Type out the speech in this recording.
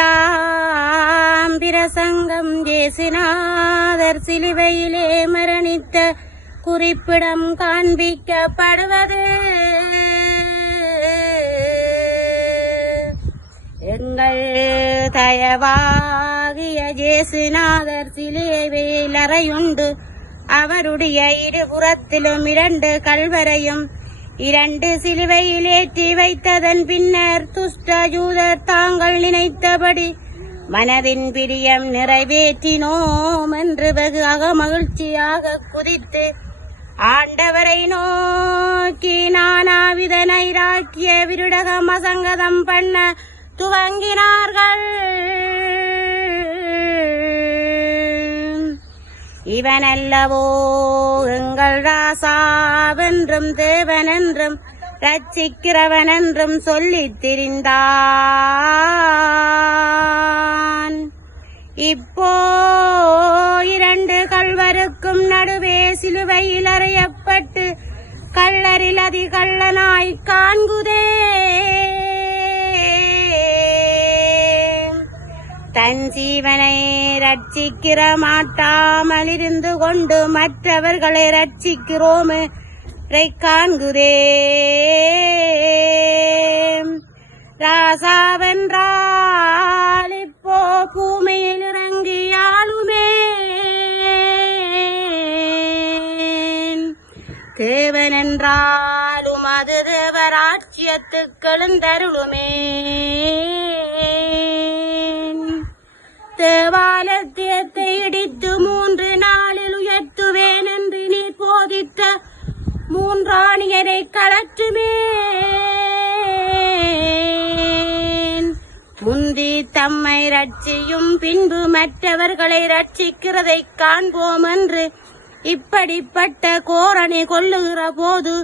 8ஆம் பிரசங்கம் இயேசுநாதர் சிலுவையிலே மரணித்த குறிப்பிடம் காண்பிக்கப்படுவது. எங்கள் தயவாகிய இயேசுநாதர் சிலுவையில் அறையுண்டு. அவருடைய இருபுறத்திலும் 2 கல்வரையும் 2 சிலுவையில் ஏற்றி வைத்ததன் பின்னர் துஷ்ட யூதர் தாங்கள் நினைத்தபடி மனதின் பிரியம் நிறைவேற்றினோம் என்று வெகு மகிழ்ச்சியாக குதித்து ஆண்டவரை நோக்கி நானாவித நைராக்கிய விருடக மசங்கதம் பண்ண துவங்கினார்கள். இவனல்லவோ எங்கள் ராசாவென்றும் தேவனென்றும் ரட்சிக்கிறவனென்றும் சொல்லித் திரிந்தான். இப்போ 2 கல்வருக்கும் நடுவே சிலுவையில் அறையப்பட்டு கல்லரில் அதிகள்ளனாய் காண்குதே. தன் ஜீவனை ரட்சிக்கிற மாட்டாமல் இருந்து கொண்டு மற்றவர்களை ரட்சிக்கிறோமே காண்குதே. ராசாவென்றால் இப்போ பூமியில் இறங்கியாலுமே, தேவனென்றாலும் அது தேவராட்சியத்துக்கு எழுந்தருளுமே. தேவாலயத்தை இடித்து 3 நாளில் உயர்த்துவேன் என்று நீ போதித்த 3 ஆணியரை கலற்றுமே. முந்தி தம்மை ரட்சியும் பின்பு மற்றவர்களை ரட்சிக்கிறதை காண்போம் என்று இப்படிப்பட்ட கோரணை கொள்ளுகிற போது